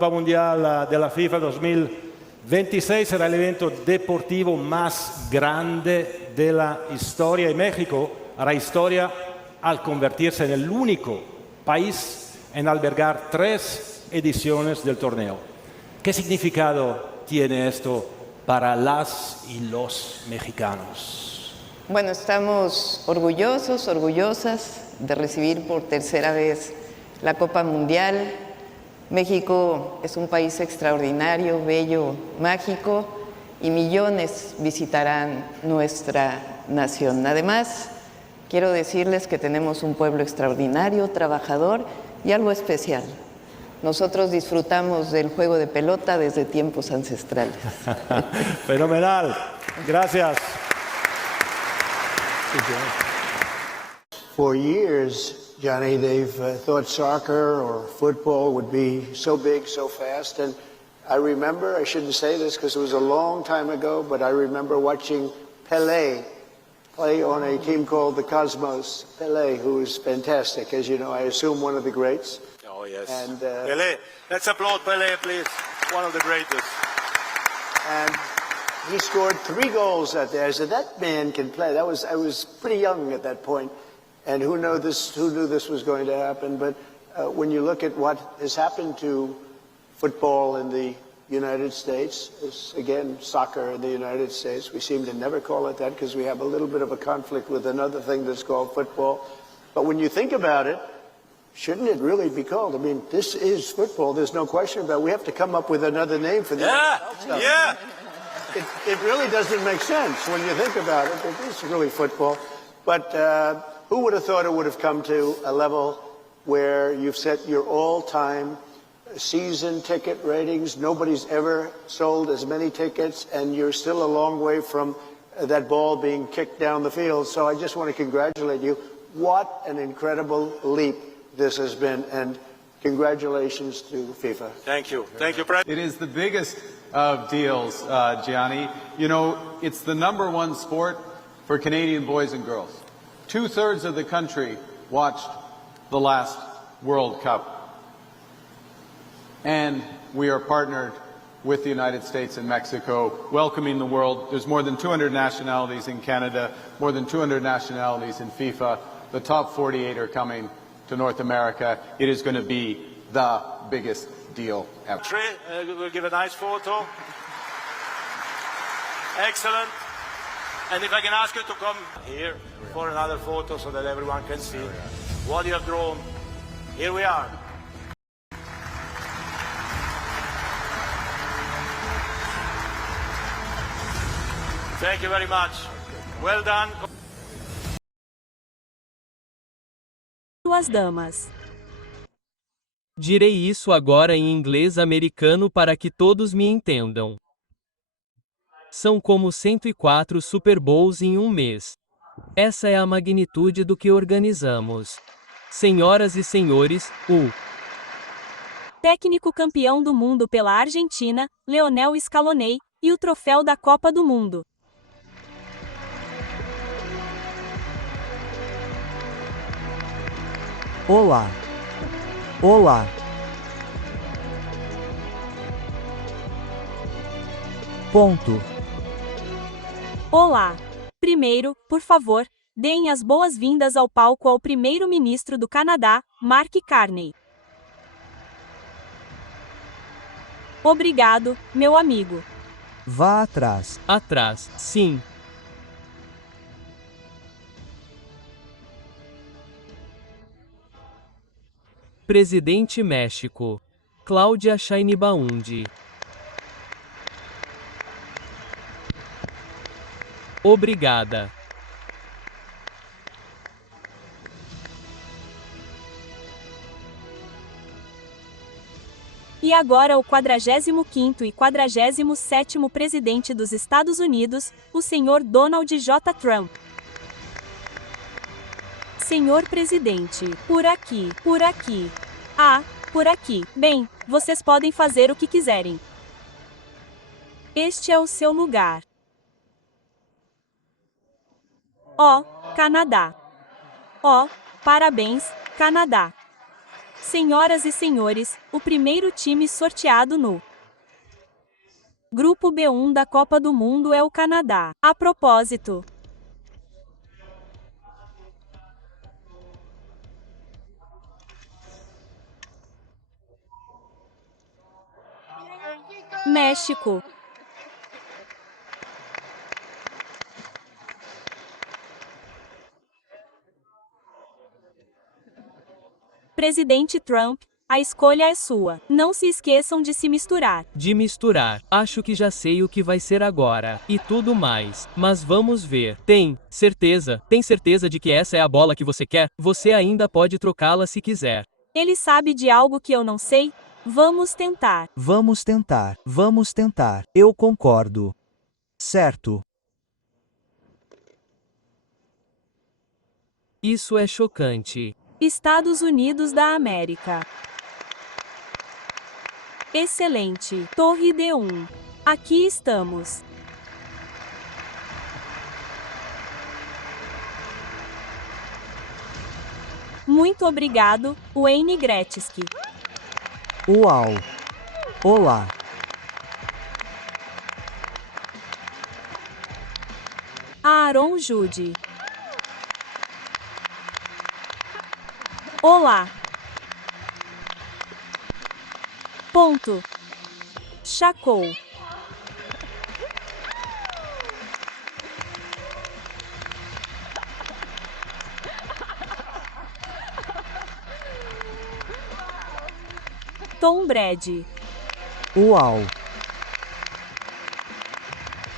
Copa Mundial de la FIFA 2026 será el evento deportivo más grande de la historia y México hará historia al convertirse en el único país en albergar 3 ediciones del torneo. ¿Qué significado tiene esto para las y los mexicanos? Bueno, estamos orgullosos, orgullosas de recibir por tercera vez la Copa Mundial. México es un país extraordinario, bello, mágico y millones visitarán nuestra nación. Además, quiero decirles que tenemos un pueblo extraordinario, trabajador y algo especial. Nosotros disfrutamos del juego de pelota desde tiempos ancestrales. Fenomenal. Gracias. For years, Johnny, they've thought soccer or football would be so big, so fast. And I remember, I shouldn't say this because it was a long time ago, but I remember watching Pelé play on a team called the Cosmos. Pelé, who is fantastic, as you know, I assume one of the greats. Oh, yes. And, Pelé. Let's applaud Pelé, please. One of the greatest. And he scored 3 goals that day. I said, that man can play. I was pretty young at that point. And who knew this was going to happen? But when you look at what has happened to football in the United States, is, again, soccer in the United States, we seem to never call it that because we have a little bit of a conflict with another thing that's called football. But when you think about it, shouldn't it really be called? I mean, this is football. There's no question about it. We have to come up with another name for this. Yeah. It really doesn't make sense when you think about it. It is really football. But who would have thought it would have come to a level where you've set your all-time season ticket ratings? Nobody's ever sold as many tickets, and you're still a long way from that ball being kicked down the field. So I just want to congratulate you. What an incredible leap this has been, and congratulations to FIFA. Thank you. Thank you, President. It is the biggest of deals, Gianni. You know, it's the #1 sport for Canadian boys and girls. 2/3 of the country watched the last World Cup. And we are partnered with the United States and Mexico, welcoming the world. There's more than 200 nationalities in Canada, more than 200 nationalities in FIFA. The top 48 are coming to North America. It is going to be the biggest deal ever. We'll give a nice photo. Excellent. And if I can ask you to come here for another photo so that everyone can see what you have drawn. Here we are. Thank you very much. Well done. As damas. Direi isso agora em inglês americano para que todos me entendam. São como 104 Super Bowls em um mês. Essa é a magnitude do que organizamos. Senhoras e senhores, o técnico campeão do mundo pela Argentina, Lionel Scaloni, e o troféu da Copa do Mundo. Olá. Olá. Ponto. Olá! Primeiro, por favor, deem as boas-vindas ao palco ao primeiro-ministro do Canadá, Mark Carney. Obrigado, meu amigo. Vá atrás. Atrás, sim. Presidente México. Cláudia Sheinbaum. Obrigada. E agora o 45º e 47º presidente dos Estados Unidos, o senhor Donald J. Trump. Senhor presidente, por aqui, por aqui. Ah, por aqui. Bem, vocês podem fazer o que quiserem. Este é o seu lugar. Oh, Canadá. Oh, parabéns, Canadá. Senhoras e senhores, o primeiro time sorteado no Grupo B1 da Copa do Mundo é o Canadá. A propósito, México. Presidente Trump, a escolha é sua. Não se esqueçam de se misturar. De misturar. Acho que já sei o que vai ser agora. E tudo mais. Mas vamos ver. Tem certeza de que essa é a bola que você quer? Você ainda pode trocá-la se quiser. Ele sabe de algo que eu não sei? Vamos tentar. Vamos tentar. Vamos tentar. Eu concordo. Certo. Isso é chocante. Estados Unidos da América. Excelente. Torre D1. Aqui estamos. Muito obrigado, Wayne Gretzky. Uau! Olá! Aaron Jude. Olá. Ponto. Chacou. Tom Brady. Uau!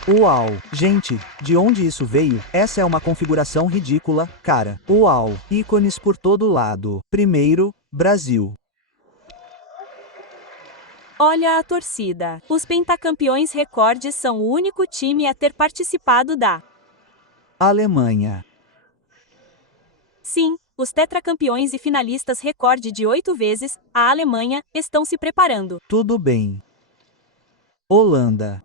Uau! Gente, de onde isso veio? Essa é uma configuração ridícula, cara. Uau! Ícones por todo lado. Primeiro, Brasil. Olha a torcida. Os pentacampeões recordes são o único time a ter participado da. Alemanha. Sim, os tetracampeões e finalistas recorde de 8 vezes, a Alemanha, estão se preparando. Tudo bem. Holanda.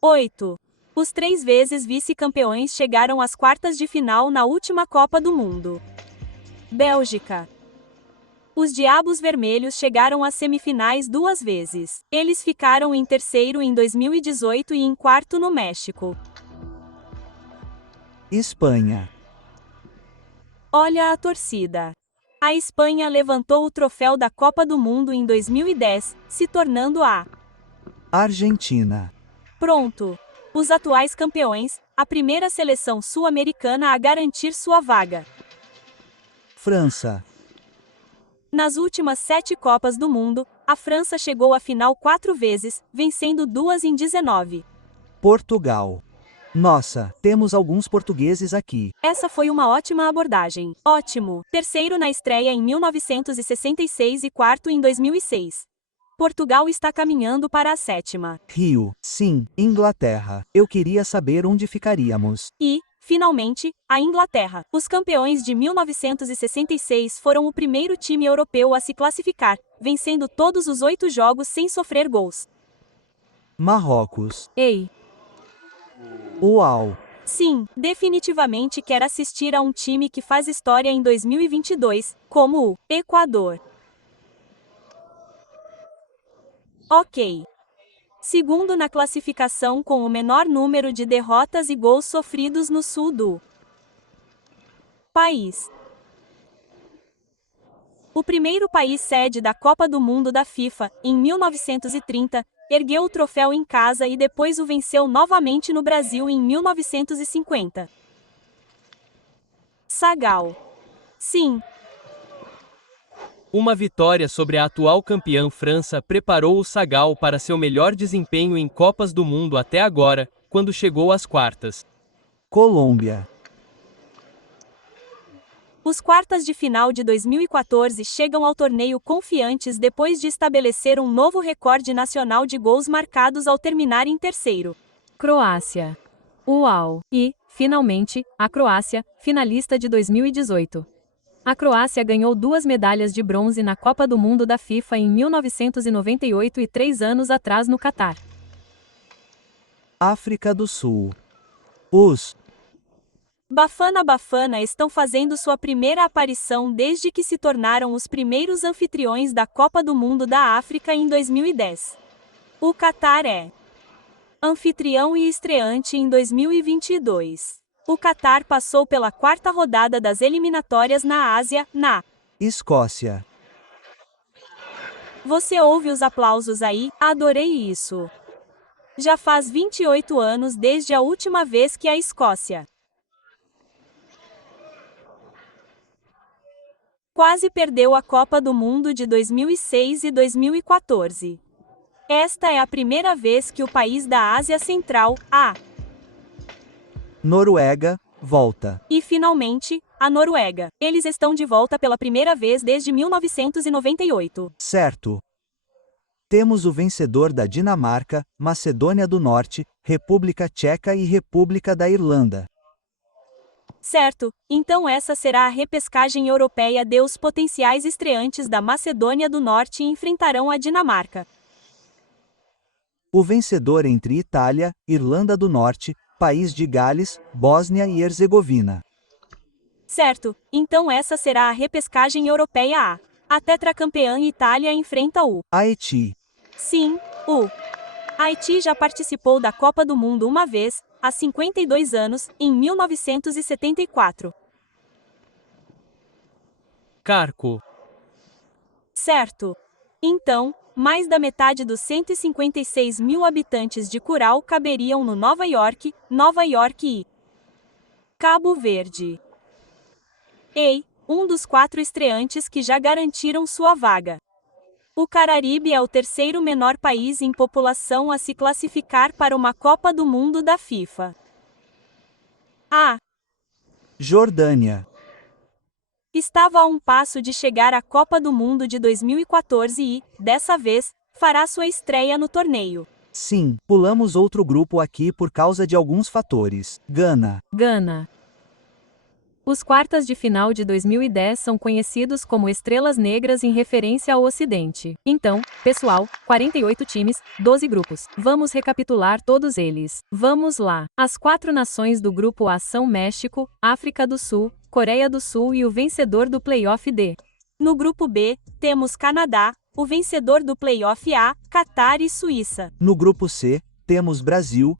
8. Os 3 vezes vice-campeões chegaram às quartas de final na última Copa do Mundo. Bélgica. Os Diabos Vermelhos chegaram às semifinais 2 vezes. Eles ficaram em terceiro em 2018 e em quarto no México. Espanha. Olha a torcida. A Espanha levantou o troféu da Copa do Mundo em 2010, se tornando a Argentina. Pronto. Os atuais campeões, a primeira seleção sul-americana a garantir sua vaga. França. Nas últimas 7 Copas do Mundo, a França chegou à final 4 vezes, vencendo 2 em 19. Portugal. Nossa, temos alguns portugueses aqui. Essa foi uma ótima abordagem. Ótimo. Terceiro na estreia em 1966 e quarto em 2006. Portugal está caminhando para a 7ª. Rio. Sim, Inglaterra. Eu queria saber onde ficaríamos. E, finalmente, a Inglaterra. Os campeões de 1966 foram o primeiro time europeu a se classificar, vencendo todos os 8 jogos sem sofrer gols. Marrocos. Ei! Uau! Sim, definitivamente quer assistir a um time que faz história em 2022, como o Equador. Ok. Segundo na classificação com o menor número de derrotas e gols sofridos no sul do país. O primeiro país sede da Copa do Mundo da FIFA, em 1930, ergueu o troféu em casa e depois o venceu novamente no Brasil em 1950. Sagal. Sim. Uma vitória sobre a atual campeã França preparou o Sagal para seu melhor desempenho em Copas do Mundo até agora, quando chegou às quartas. Colômbia. Os quartas de final de 2014 chegam ao torneio confiantes depois de estabelecer um novo recorde nacional de gols marcados ao terminar em terceiro. Croácia. Uau! E, finalmente, a Croácia, finalista de 2018. A Croácia ganhou 2 medalhas de bronze na Copa do Mundo da FIFA em 1998 e 3 anos atrás no Catar. África do Sul. Os Bafana Bafana estão fazendo sua primeira aparição desde que se tornaram os primeiros anfitriões da Copa do Mundo da África em 2010. O Catar é anfitrião e estreante em 2022. O Catar passou pela quarta rodada das eliminatórias na Ásia, na Escócia. Você ouve os aplausos aí? Adorei isso. Já faz 28 anos desde a última vez que a Escócia quase perdeu a Copa do Mundo de 2006 e 2014. Esta é a primeira vez que o país da Ásia Central, a Noruega, volta. E finalmente, a Noruega. Eles estão de volta pela primeira vez desde 1998. Certo. Temos o vencedor da Dinamarca, Macedônia do Norte, República Tcheca e República da Irlanda. Certo, então essa será a repescagem europeia de os potenciais estreantes da Macedônia do Norte enfrentarão a Dinamarca. O vencedor entre Itália, Irlanda do Norte, País de Gales, Bósnia e Herzegovina. Certo, então essa será a repescagem europeia A tetracampeã Itália enfrenta o Haiti. Sim, o Haiti já participou da Copa do Mundo uma vez, há 52 anos, em 1974. Carco. Certo. Então, mais da metade dos 156 mil habitantes de Curau caberiam no Nova York e Cabo Verde. Ei, um dos 4 estreantes que já garantiram sua vaga. O Cararibe é o terceiro menor país em população a se classificar para uma Copa do Mundo da FIFA. A Jordânia. estava a um passo de chegar à Copa do Mundo de 2014 e, dessa vez, fará sua estreia no torneio. Sim, pulamos outro grupo aqui por causa de alguns fatores. Gana. Gana. Os quartas de final de 2010 são conhecidos como Estrelas Negras em referência ao Ocidente. Então, pessoal, 48 times, 12 grupos. Vamos recapitular todos eles. Vamos lá. As 4 nações do grupo A são México, África do Sul, Coreia do Sul e o vencedor do Playoff D. No grupo B, temos Canadá, o vencedor do Playoff A, Catar e Suíça. No grupo C, temos Brasil,